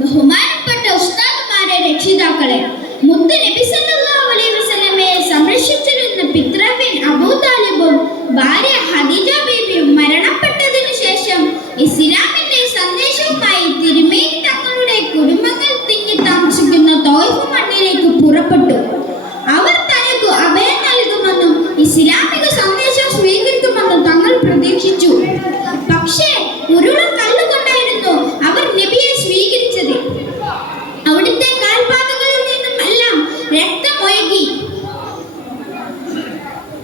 ബഹുമാനപ്പെട്ട ഉസ്താദുമാരെ, രക്ഷിതാക്കളെ, മുത്ത് നബി സല്ലല്ലാഹു അലൈഹി വസല്ലമയെ സംരക്ഷിച്ചിരുന്ന പിതൃവ്യൻ അബൂ താലിബും ഭാര്യ ഖദീജ ബീവിയും മരണപ്പെട്ടതിനു ശേഷം ഇസ്ലാമിന്റെ സന്ദേശവുമായി തിരുമേനി തങ്ങളുടെ കുടുംബങ്ങൾ തിങ്ങി താമസിക്കുന്ന തോയിഫ് മണ്ണിലേക്ക് പുറപ്പെട്ടു. അവർ തനിക്ക് അഭയം നൽകുമെന്നും ഇസ്ലാമിക സന്ദേശം സ്വീകരിക്കുമെന്നും തങ്ങൾ പ്രതീക്ഷിച്ചു. പക്ഷേ ഉരുളം കല്ലുകൊണ്ടായിരുന്നു അവർ നബിയെ സ്വീകരിച്ചത്. അവിടുത്തെ കാൽപാദങ്ങളിൽ നിന്നും എല്ലാം രക്തമൊഴുകി.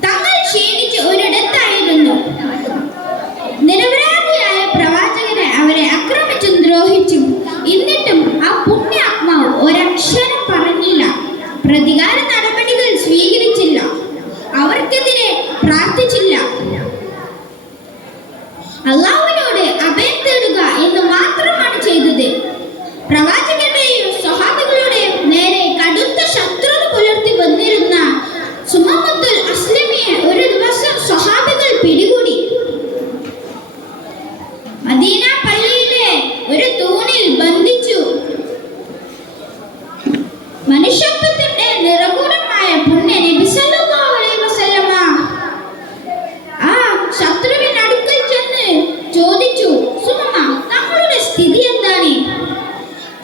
തങ്ങൾ ക്ഷീണിച്ച് ഒരിടത്തായിരുന്നു. നിരപരാധിയായ പ്രവാചകരെ അവരെ ആക്രമിച്ചും ദ്രോഹിച്ചും. എന്നിട്ടും ആ പുണ്യാത്മാവ് ഒരക്ഷരം പറഞ്ഞില്ല, പ്രതികാര നടപടികൾ സ്വീകരിച്ചില്ല, അവർക്കെതിരെ പ്രാർത്ഥിച്ചില്ല. അള്ളാഹുവിനോട് അഭയം തേടുക എന്ന് മാത്രമാണ് ചെയ്തത്. പ്രവാചകരുടെയും സ്വഹാബികളുടെയും നേരെ കടുത്ത ശത്രുത പുലർത്തി വന്നിരുന്ന സുമമത്തുൽ അസ്ലമിയെ ഒരു ദിവസം സ്വഹാബികൾ പിടികൂടി. മദീന പള്ളിയിലെ ഒരു തൂണിൽ ബന്ധിച്ചു. മനുഷ്യത്വത്തിന്റെ നിറകൂടമായ പുണ്യ നബി സല്ലല്ലാഹു അലൈഹി വസല്ലമ ആ ശത്രുവിന് അടുക്കൽ ചെന്ന് ചോദിച്ചു, സുമമ, തങ്ങളുടെ സ്ഥിതി എന്താണ്?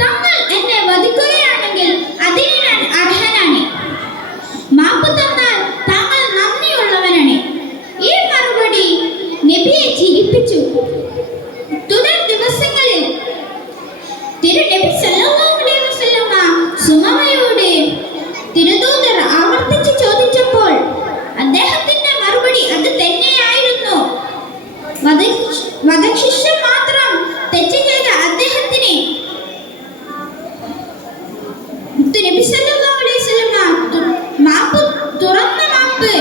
തങ്ങൾ എന്നെ വധിക്കുകയാണെങ്കിൽ അതിന് ഞാൻ അർഹനാണ്. മാപ്പ് തന്നാൽ താങ്കൾ നന്ദിയുള്ളവനാണ്. ഈ മറുപടി നബിയെ ചിരിപ്പിച്ചു. തുടർ ദിവസങ്ങളിൽ തിരുനബി സല്ലല്ലാഹു അലൈഹി വസല്ലമ സുമമയോട് തിരുദൂതർ ആവർത്തിച്ച് ചോദിച്ചപ്പോൾ അദ്ദേഹത്തിന്റെ മറുപടി അത് തന്നെയായിരുന്നു. വധശിക്ഷ മാത്രം തെറ്റ് ചെയ്ത അദ്ദേഹത്തിന് നബി സല്ലല്ലാഹു അലൈഹി വസല്ലമ തുറന്ന മാപ്പ്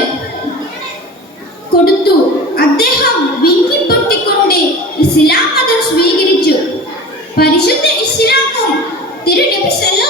കൊടുത്തു. അദ്ദേഹം വിങ്ങിപ്പൊട്ടിക്കൊണ്ട് ഇസ്ലാം മതം സ്വീകരിച്ചു. പരിശുദ്ധ ഇസ്ലാമും തിരുനബി സല്ലല്ലാഹു